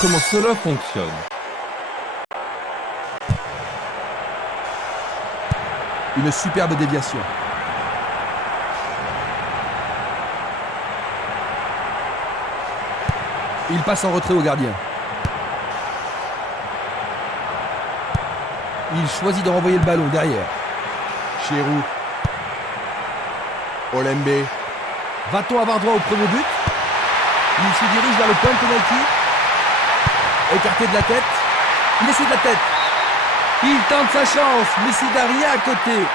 comment cela fonctionne. Une superbe déviation. Il passe en retrait au gardien. Il choisit de renvoyer le ballon derrière. Chérou. Olembe. Va-t-on avoir droit au premier but? Il se dirige vers le point de penalty. Écarté de la tête. Il essaie de la tête. Il tente sa chance, mais c'est derrière à côté.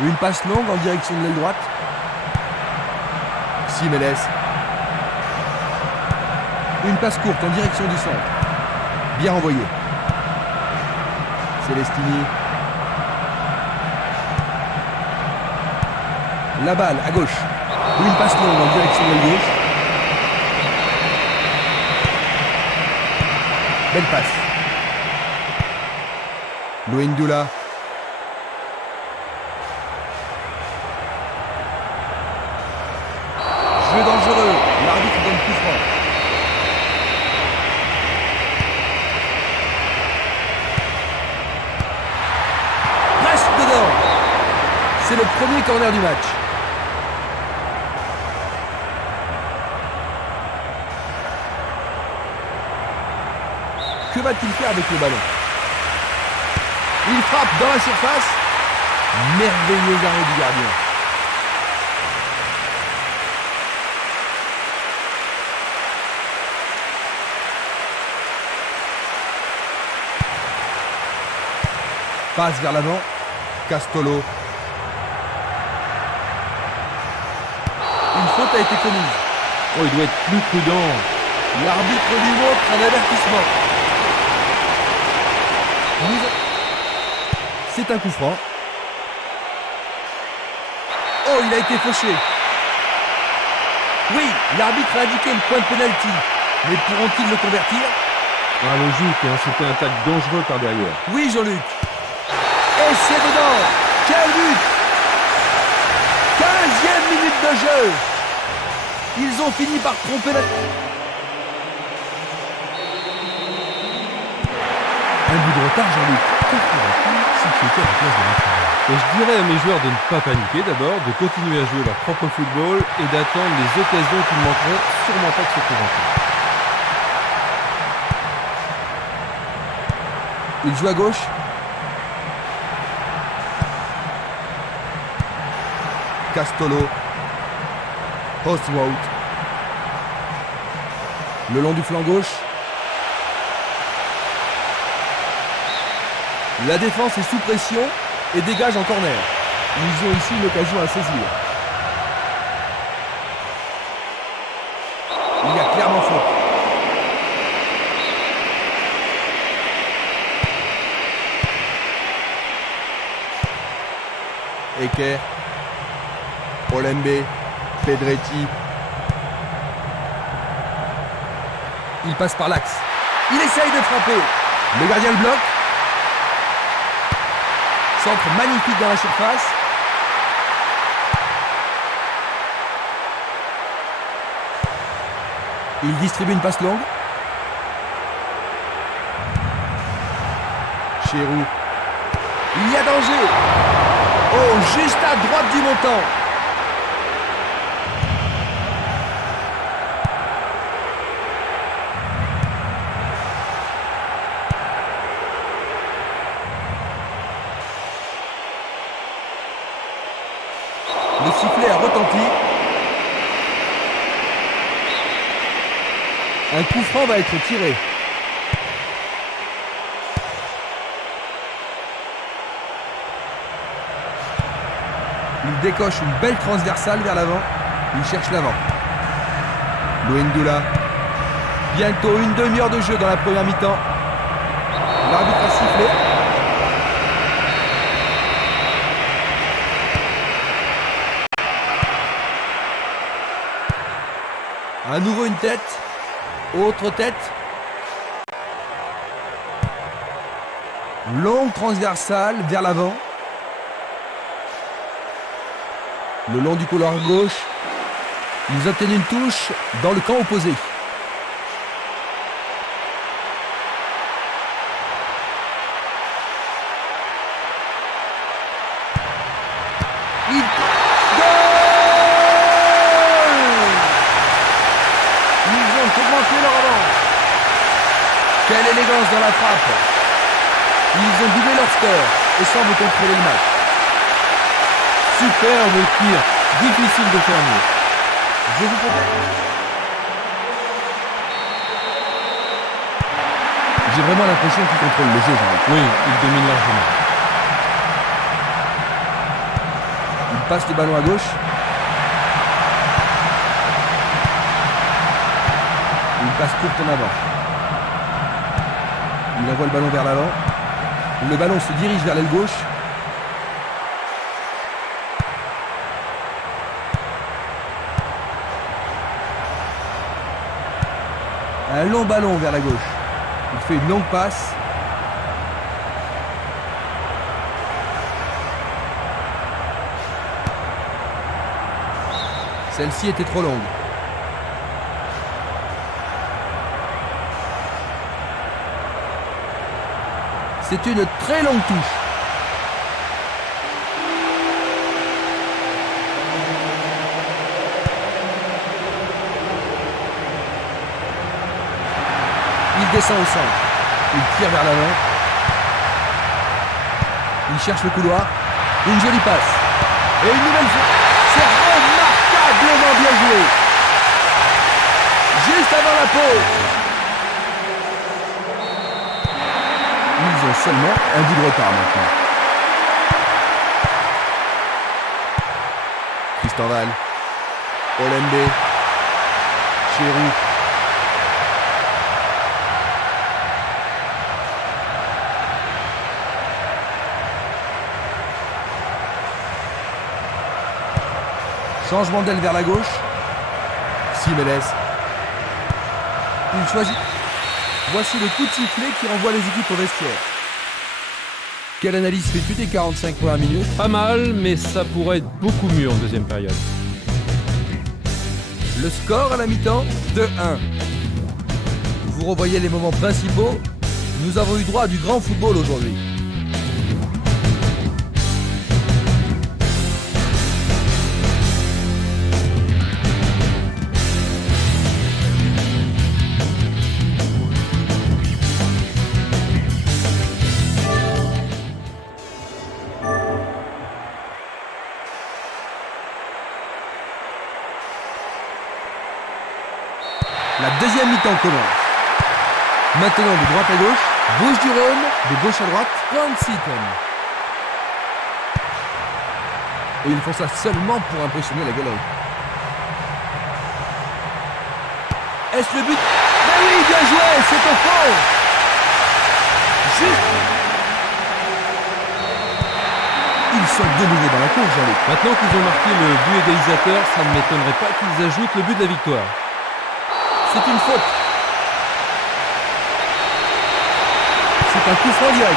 Une passe longue en direction de l'aile droite. Simeles. Une passe courte en direction du centre. Bien renvoyé. Celestini. La balle à gauche. Une passe longue en direction de l'aile gauche. Belle passe. Loïndoula. Jeu dangereux. L'arbitre donne coup franc. Presque dedans. C'est le premier corner du match. Que va-t-il faire avec le ballon? Il frappe dans la surface. Merveilleux arrêt du gardien. Passe vers l'avant. Castolo. Une faute a été commise. Oh, il doit être plus prudent. L'arbitre lui montre un avertissement. C'est un coup franc. Oh, il a été fauché. Oui, l'arbitre a indiqué le point de pénalty. Mais pourront-ils le convertir? Ah, logique, hein, c'était un tacle dangereux par derrière. Oui, Jean-Luc. Et c'est dedans. Quel but! 15e minute de jeu. Ils ont fini par tromper la... Un but de retard, Jean-Luc. Que ferais-tu si tu étais à la place de l'entraîneur? Et je dirais à mes joueurs de ne pas paniquer d'abord, de continuer à jouer leur propre football et d'attendre les occasions qui ne manqueront sûrement pas de se présenter. Il joue à gauche. Castolo. Ostwout. Le long du flanc gauche. La défense est sous pression et dégage en corner. Ils ont ici une occasion à saisir. Il y a clairement faute. Eker. Olembe. Pedretti. Il passe par l'axe. Il essaye de frapper. Le gardien le bloque. Centre magnifique dans la surface. Il distribue une passe longue. Chérou. Il y a danger. Oh, juste à droite du montant. Le sifflet a retenti. Un coup franc va être tiré. Il décoche une belle transversale vers l'avant. Il cherche l'avant. Loïndoula. Bientôt une demi-heure de jeu dans la première mi-temps. L'arbitre a sifflé. À nouveau une tête. Autre tête. Longue transversale vers l'avant. Le long du couloir gauche, ils obtiennent une touche dans le camp opposé. Quelle élégance dans la frappe. Ils ont doublé leur score et semblent contrôler le match. Superbe tir, difficile de faire mieux. Je vous propose. J'ai vraiment l'impression qu'ils contrôlent le jeu, Jean-Luc. Oui, il domine largement. Il passe le ballon à gauche. Il passe court en avant. Il envoie le ballon vers l'avant. Le ballon se dirige vers l'aile gauche. Un long ballon vers la gauche. Il fait une longue passe. Celle-ci était trop longue. C'est une très longue touche. Il descend au centre. Il tire vers l'avant. Il cherche le couloir. Une jolie passe. Et une nouvelle fois. C'est remarquablement bien joué. Juste avant la pause. Ils ont seulement un but de retard maintenant. Tristan Val. Olembe. Chérou. Changement d'aile vers la gauche. Simeles. Il choisit. Voici le coup de sifflet qui renvoie les équipes au vestiaire. Quelle analyse fais-tu des 45 premières minutes? Pas mal, mais ça pourrait être beaucoup mieux en deuxième période. Le score à la mi-temps, 2-1. Vous revoyez les moments principaux. Nous avons eu droit à du grand football aujourd'hui. La deuxième mi-temps commence. Maintenant de droite à gauche, Bouches-du-Rhône, de gauche à droite, Cranston. Et ils font ça seulement pour impressionner la galerie. Est-ce le but? Ben oui, bien joué, c'est au fond. Juste. Ils sont de nouveau dans la course, Jean-Luc. Maintenant qu'ils ont marqué le but égalisateur, ça ne m'étonnerait pas qu'ils ajoutent le but de la victoire. C'est une faute. C'est un coup franc direct.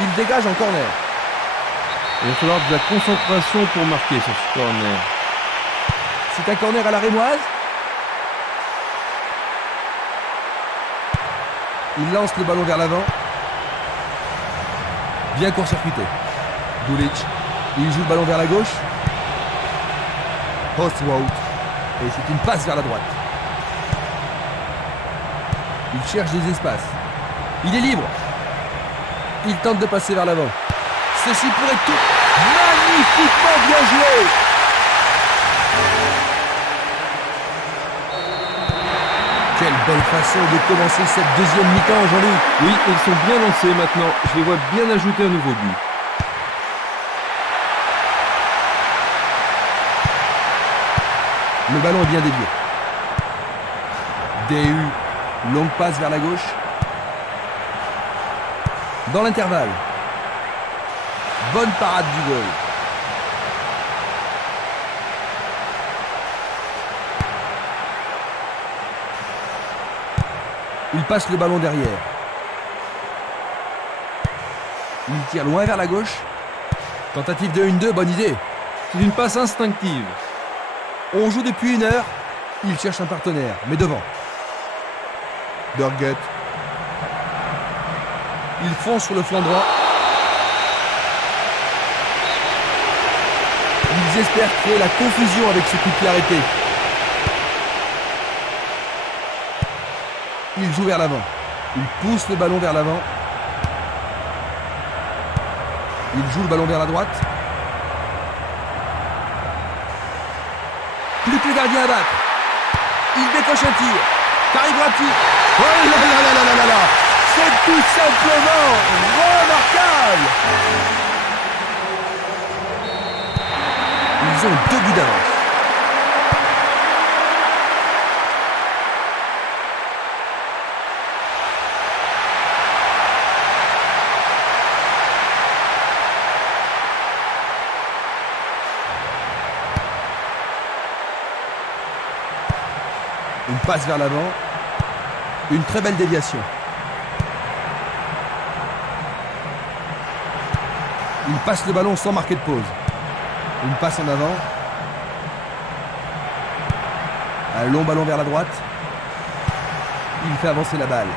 Il dégage en corner. Il va falloir de la concentration pour marquer sur ce corner. C'est un corner à la rémoise. Il lance le ballon vers l'avant. Bien court-circuité. Dulic. Il joue le ballon vers la gauche. Postwout. Et c'est une passe vers la droite. Il cherche des espaces. Il est libre. Il tente de passer vers l'avant. Ceci pourrait tout magnifiquement bien joué. Quelle belle façon de commencer cette deuxième mi-temps, Jean-Luc. Oui, ils sont bien lancés maintenant. Je les vois bien ajouter un nouveau but. Le ballon est bien dévié. DU, longue passe vers la gauche. Dans l'intervalle. Bonne parade du goal. Il passe le ballon derrière. Il tire loin vers la gauche. Tentative de 1-2, bonne idée. C'est une passe instinctive. On joue depuis 1 heure. Il cherche un partenaire, mais devant. Birgit. Il fonce sur le flanc droit. Ils espèrent créer la confusion avec ce coup de pied arrêté. Il joue vers l'avant. Il pousse le ballon vers l'avant. Il joue le ballon vers la droite. Plus que le gardien à battre. Il décoche un tir. Qu'arrivera-t-il? Oh là là là là là là là! C'est tout simplement remarquable! Ils ont 2 buts d'avance. Une passe vers l'avant. Une très belle déviation. Il passe le ballon sans marquer de pause. Une passe en avant. Un long ballon vers la droite. Il fait avancer la balle.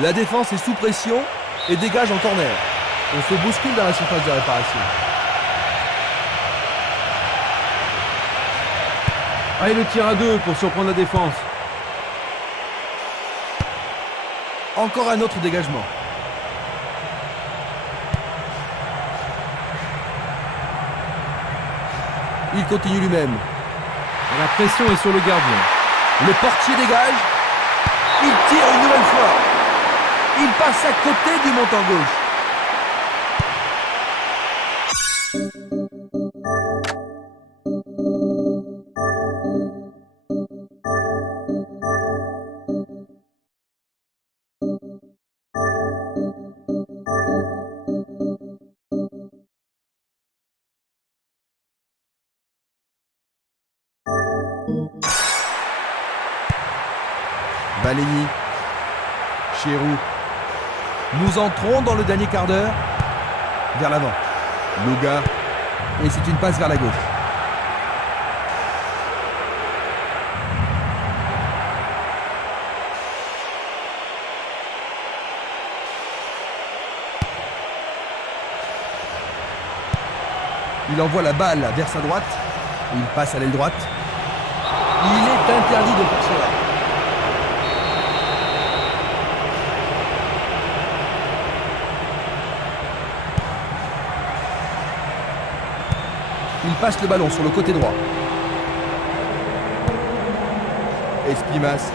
La défense est sous pression et dégage en corner. On se bouscule dans la surface de réparation. Allez, le tir à 2 pour surprendre la défense. Encore un autre dégagement. Il continue lui-même. Et la pression est sur le gardien. Le portier dégage. Il tire une nouvelle fois. Il passe à côté du montant gauche. Balegny. Chérou. Nous entrons dans le dernier quart d'heure. Vers l'avant. Louga. Et c'est une passe vers la gauche. Il envoie la balle vers sa droite. Il passe à l'aile droite. Il est interdit de faire cela. Il passe le ballon sur le côté droit. Espimas.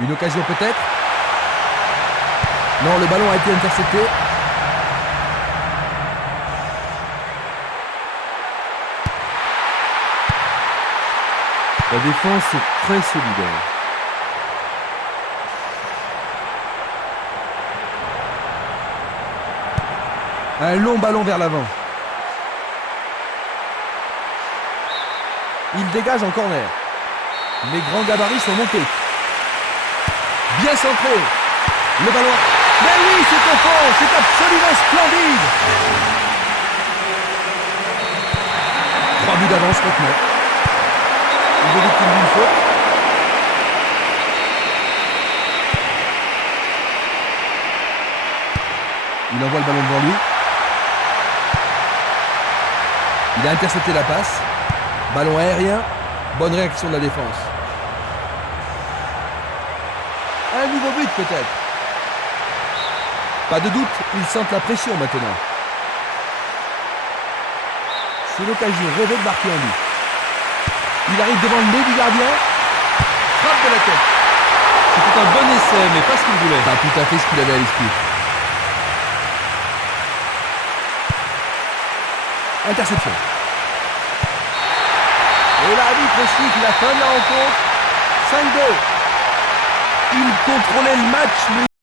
Une occasion peut-être? Non, le ballon a été intercepté. La défense est très solidaire. Un long ballon vers l'avant. Il dégage en corner. Les grands gabarits sont montés. Bien centré. Le ballon. Mais oui, c'est au fond. C'est absolument splendide. 3 buts d'avance maintenant. Il est victime d'une faute. Il envoie le ballon devant lui. Il a intercepté la passe. Ballon aérien. Bonne réaction de la défense. Un nouveau but peut-être. Pas de doute, ils sentent la pression maintenant. C'est l'occasion rêvée de marquer un but. Il arrive devant le nez du gardien. Frappe de la tête. C'était un bon essai, mais pas ce qu'il voulait. Pas tout à fait ce qu'il avait à l'esprit. Interception. Et l'arbitre siffle la fin de la rencontre. 5-2. Il contrôlait le match, mais